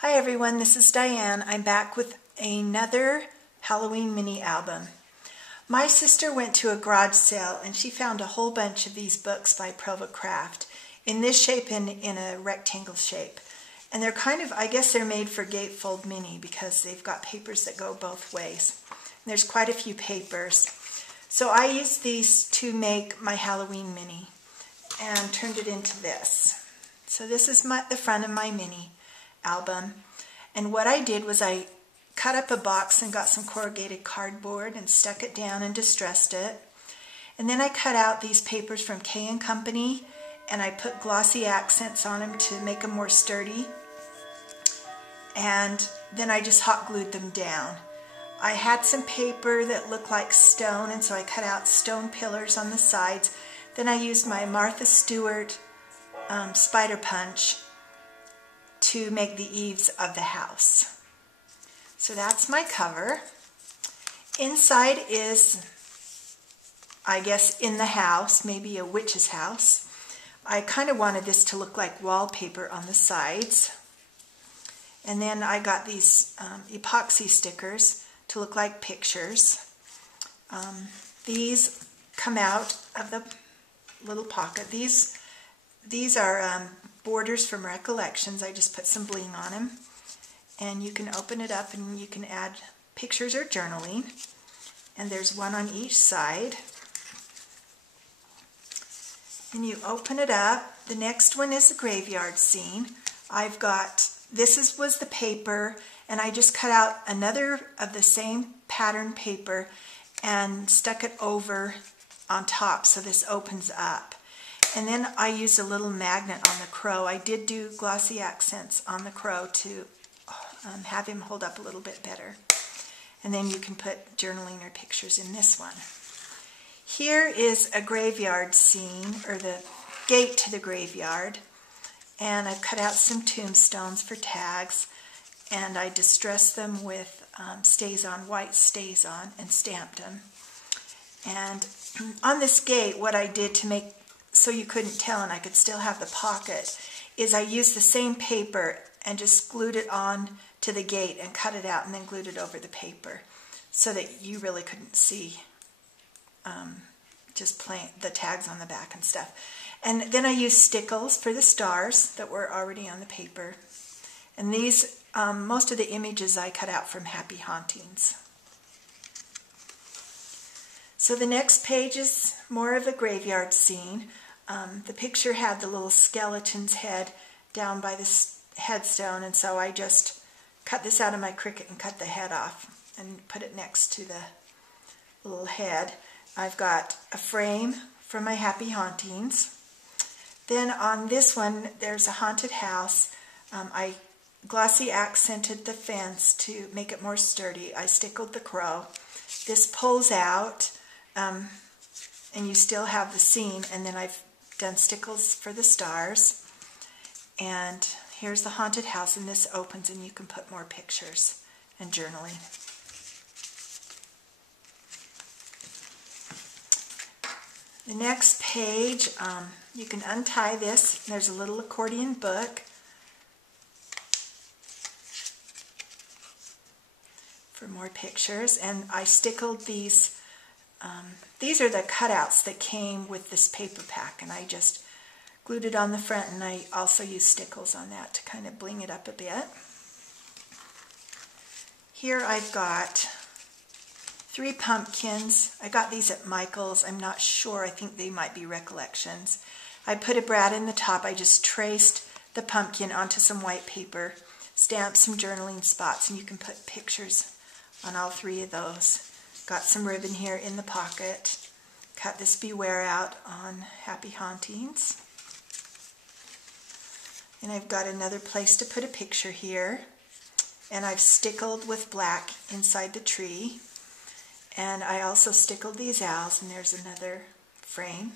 Hi everyone, this is Diane. I'm back with another Halloween mini album. My sister went to a garage sale and she found a whole bunch of these books by Prova Craft in this shape and in a rectangle shape. And they're kind of, I guess they're made for gatefold mini because they've got papers that go both ways. And there's quite a few papers. So I used these to make my Halloween mini and turned it into this. So this is the front of my mini album, and what I did was I cut up a box and got some corrugated cardboard and stuck it down and distressed it, and then I cut out these papers from K & Company and I put glossy accents on them to make them more sturdy, and then I just hot glued them down. I had some paper that looked like stone, and so I cut out stone pillars on the sides. Then I used my Martha Stewart spider punch to make the eaves of the house. So that's my cover. Inside is, I guess, in the house, maybe a witch's house. I kind of wanted this to look like wallpaper on the sides. And then I got these epoxy stickers to look like pictures. These come out of the little pocket. These are borders from Recollections. I just put some bling on them, and you can open it up and you can add pictures or journaling, and there's one on each side. And you open it up. The next one is the graveyard scene. I've got, was the paper, and I just cut out another of the same pattern paper and stuck it over on top so this opens up. And then I used a little magnet on the crow. I did do glossy accents on the crow to have him hold up a little bit better. And then you can put journaling or pictures in this one. Here is a graveyard scene, or the gate to the graveyard. And I've cut out some tombstones for tags, and I distressed them with Stays-On, white Stays-On, and stamped them. And on this gate, what I did to make so you couldn't tell and I could still have the pocket is I used the same paper and just glued it on to the gate and cut it out and then glued it over the paper so that you really couldn't see just plain the tags on the back and stuff. And then I used stickles for the stars that were already on the paper. And these, most of the images I cut out from Happy Hauntings. So the next page is more of a graveyard scene. The picture had the little skeleton's head down by the headstone, and so I just cut this out of my Cricut and cut the head off and put it next to the little head. I've got a frame for my Happy Hauntings. Then on this one, there's a haunted house. I glossy accented the fence to make it more sturdy. I stickled the crow. This pulls out, and you still have the scene, and then I've done stickles for the stars. And here's the haunted house, and this opens and you can put more pictures and journaling. The next page, you can untie this. There's a little accordion book for more pictures, and I stickled these. These are the cutouts that came with this paper pack, and I just glued it on the front, and I also used stickles on that to kind of bling it up a bit. Here I've got 3 pumpkins. I got these at Michael's. I'm not sure. I think they might be Recollections. I put a brad in the top. I just traced the pumpkin onto some white paper, stamped some journaling spots, and you can put pictures on all 3 of those. Got some ribbon here in the pocket. Cut this Beware out on Happy Hauntings. And I've got another place to put a picture here. And I've stickled with black inside the tree. And I also stickled these owls, and there's another frame.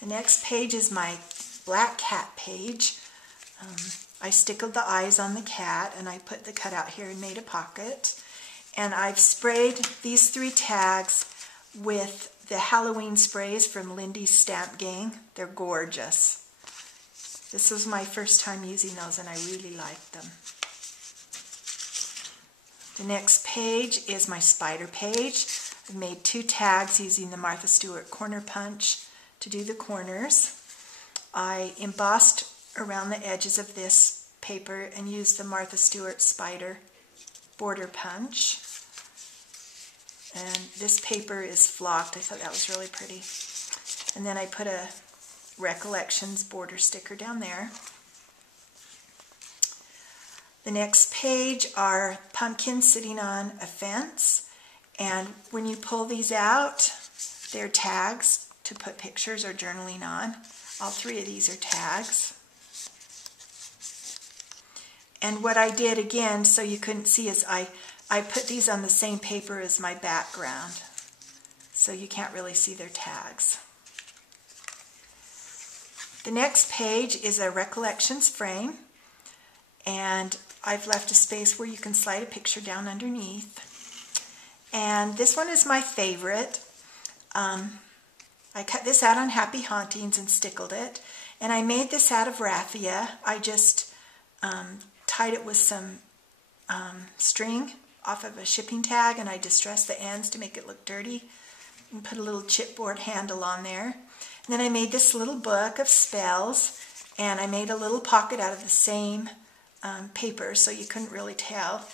The next page is my black cat page. I stickled the eyes on the cat, and I put the cutout here and made a pocket. And I've sprayed these 3 tags with the Halloween sprays from Lindy's Stamp Gang. They're gorgeous. This was my first time using those and I really liked them. The next page is my spider page. I've made 2 tags using the Martha Stewart corner punch to do the corners. I embossed around the edges of this paper and used the Martha Stewart spider border punch. And this paper is flocked. I thought that was really pretty. And then I put a Recollections border sticker down there. The next page are pumpkins sitting on a fence, and when you pull these out, they're tags to put pictures or journaling on. All 3 of these are tags. And what I did again, so you couldn't see, is I put these on the same paper as my background, so you can't really see their tags. The next page is a Recollections frame, and I've left a space where you can slide a picture down underneath. And this one is my favorite. I cut this out on Happy Hauntings and stickled it. And I made this out of raffia. I just tied it with some string off of a shipping tag, and I distressed the ends to make it look dirty and put a little chipboard handle on there. And then I made this little book of spells, and I made a little pocket out of the same paper so you couldn't really tell,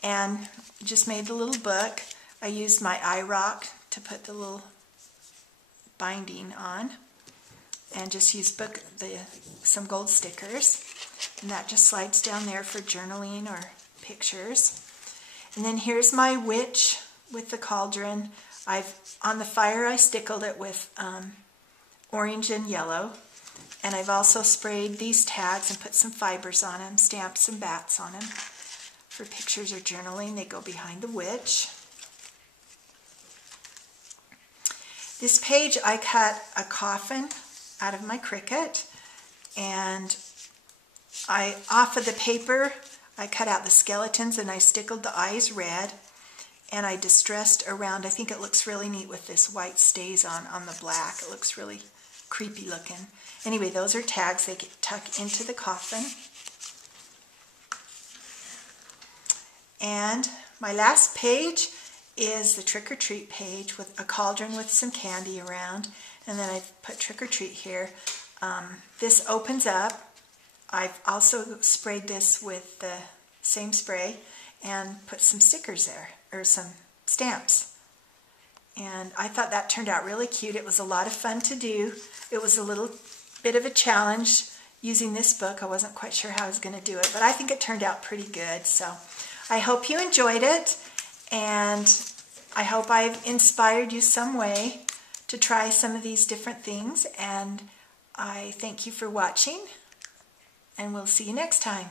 and just made the little book. I used my eye rock to put the little binding on, and just used some gold stickers, and that just slides down there for journaling or pictures. And then here's my witch with the cauldron. On the fire I stickled it with orange and yellow. And I've also sprayed these tags and put some fibers on them, stamped some bats on them for pictures or journaling. They go behind the witch. This page I cut a coffin out of my Cricut, and off of the paper I cut out the skeletons and I stickled the eyes red, and I distressed around. I think it looks really neat with this white stays on the black. It looks really creepy looking. Anyway, those are tags. They get tucked into the coffin. And my last page is the trick or treat page with a cauldron with some candy around. And then I've put trick or treat here. This opens up. I've also sprayed this with the same spray and put some stickers there, or some stamps. And I thought that turned out really cute. It was a lot of fun to do. It was a little bit of a challenge using this book. I wasn't quite sure how I was going to do it, but I think it turned out pretty good. So I hope you enjoyed it, and I hope I've inspired you some way to try some of these different things. And I thank you for watching, and we'll see you next time.